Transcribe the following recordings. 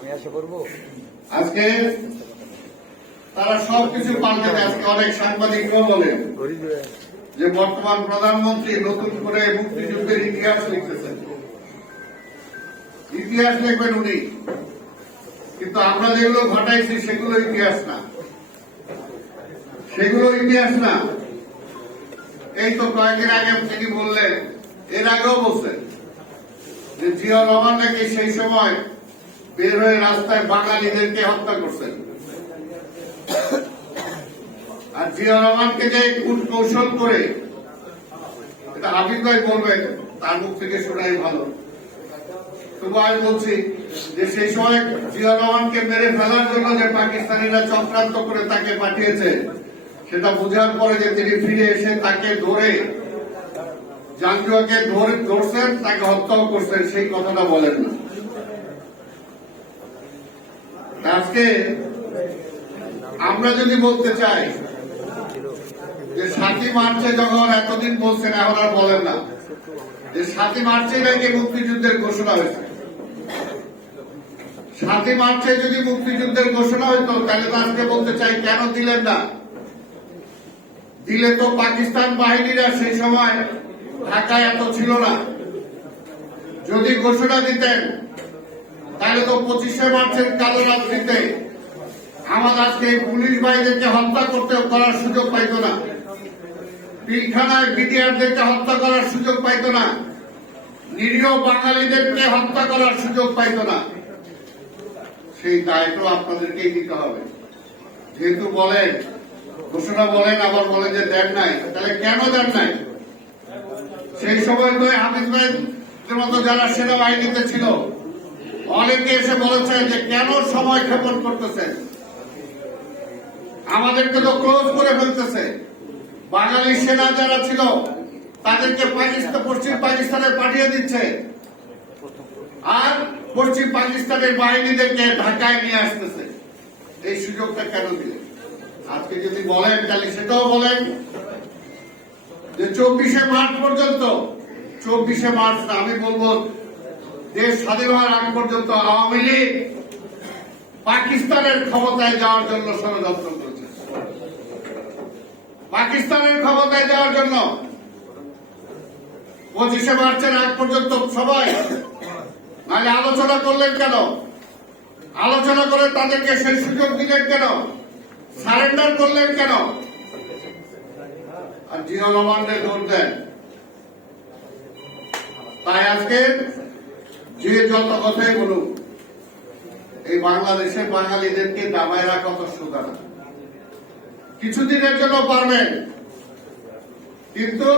আমি আসে করব। আজকে তারা সবকিছু পাল্টে আজকে অনেক সাংবাদিকরাও বলেন যে বর্তমান প্রধানমন্ত্রী নতুন করে মুক্তিযুদ্ধের ইতিহাস লিখতেছেন। ইতিহাস লিখবেন উনি। কিন্তু আমরা যেগুলো ঘটাইছি সেগুলো ইতিহাস না। সেগুলো ইতিহাস না। এই তো কয়েকদিন আগে তিনি বললেন, এর আগেও বলছেন যে জিয়া রহমান নাকি সেই সময় বের হয়ে রাস্তায় বাঙালিদেরকে হত্যা করছেন। আর জিয়া রহমানকে যে কূট কৌশল করে, এটা হাবিব ভাই বলবেন তার মুখ থেকে শোনাই ভালো। তবু আমি বলছি যে সেই সময় জিয়া রহমানকে মেরে ফেলার জন্য যে পাকিস্তানিরা চক্রান্ত করে তাকে পাঠিয়েছে, সেটা বোঝার পরে যে তিনি ফিরে এসে তাকে ধরে, জাঙ্গিয়াকে ধরে, ধরছেন, তাকে হত্যাও করছেন, সেই কথাটা বলেন না। আজকে আমরা যদি বলতে চাই যে সাতই মার্চে যখন এতদিন বলছেন, এখন আর বলেন না। যে সাতই মার্চে নাকি মুক্তিযুদ্ধের ঘোষণা হয়েছে? সাতই মার্চে যদি মুক্তিযুদ্ধের ঘোষণা হইতো, তাহলে তো আজকে বলতে চাই, কেন দিলেন না? দিলে তো পাকিস্তান বাহিনীরা সেই সময় ঢাকায় এত ছিল না। যদি ঘোষণা দিতেন তাহলে তো পঁচিশে মার্চের কালো রাত্রিতে আমাদের আজকে পুলিশ ভাইদেরকে হত্যা করতে করার সুযোগ পাইতো না। পিলখানায় বিডিআরদেরকে হত্যা করার সুযোগ পাইতো না। নিরীহ বাঙালিদেরকে হত্যা করার সুযোগ পাইতো না। সেই দায়িত্ব আপনাদেরকেই দিতে হবে। যেহেতু বলেন, ঘোষণা বলেন, আবার বলেন যে দেন নাই, তাহলে কেন দেন নাই? সেই সময় তো হাফিজ ভাইদের মতো যারা সেনাবাহিনীতে ছিল অনেকে এসে বলেছেন যে কেন সময় ক্ষেপণ করতেছেন আমাদেরকে তো ক্লোজ করে ফেলতেছে। বাঙালি সেনা যারা ছিল, তাদেরকে পাকিস্তান পশ্চিম পাকিস্তানে পাঠিয়ে দিচ্ছে। আর পশ্চিম পাকিস্তানের বাহিনীদেরকে ঢাকায় নিয়ে আসতেছে। এই সুযোগটা কেন দিলেন আজকে যদি বলেন, তাহলে সেটাও বলেন যে চব্বিশে মার্চ পর্যন্ত, চব্বিশে মার্চ আমি বলব দেশ স্বাধীন হওয়ার আগ পর্যন্ত আওয়ামী লীগ পাকিস্তানের ক্ষমতায় যাওয়ার জন্য ষড়যন্ত্র করেছে। পাকিস্তানের ক্ষমতায় যাওয়ার জন্য পঁচিশে মার্চের আগ পর্যন্ত সবাই মানে আলোচনা করলেন কেন? আলোচনা করে তাদেরকে সেই সুযোগ দিলেন কেন? সারেন্ডার করলেন কেন? আর জিয়া রহমানকে দৌড় দেন। তাই আজকে যে যত কথাই বলুক, এই বাংলাদেশের বাঙালিদেরকে দাবায় রাখা তো সোজা না। কিছুদিনের জন্য পারবেন কিন্তু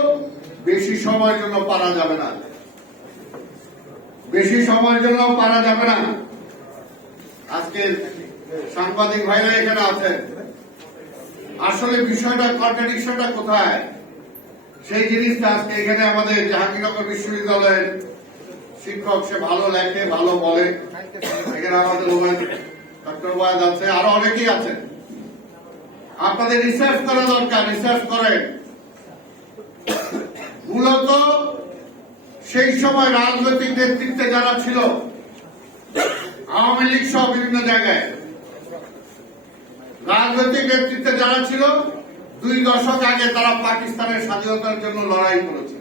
বেশি সময়ের জন্য পারা যাবে না। বেশি সময়ের জন্য পারা যাবে না। আজকে সাংবাদিক ভাইরা এখানে আছেন। আসলে বিষয়টা, কন্ট্রাডিকশনটা কোথায়? সেই জিনিসটা আজকে এখানে আমাদের জাহাঙ্গীরনগর বিশ্ববিদ্যালয়ের শিক্ষক, সে ভালো লেখে, ভালো বলে। আছে আরও অনেকেই আছেন। আপনাদের রিসার্চ করা দরকার রিসার্চ করেন। মূলত সেই সময় রাজনৈতিক নেতৃত্বে যারা ছিল, আওয়ামী লীগ সহ বিভিন্ন জায়গায়, রাজনৈতিক নেতৃত্বে যারা ছিল, দুই দশক আগে তারা পাকিস্তানের স্বাধীনতার জন্য লড়াই করেছে।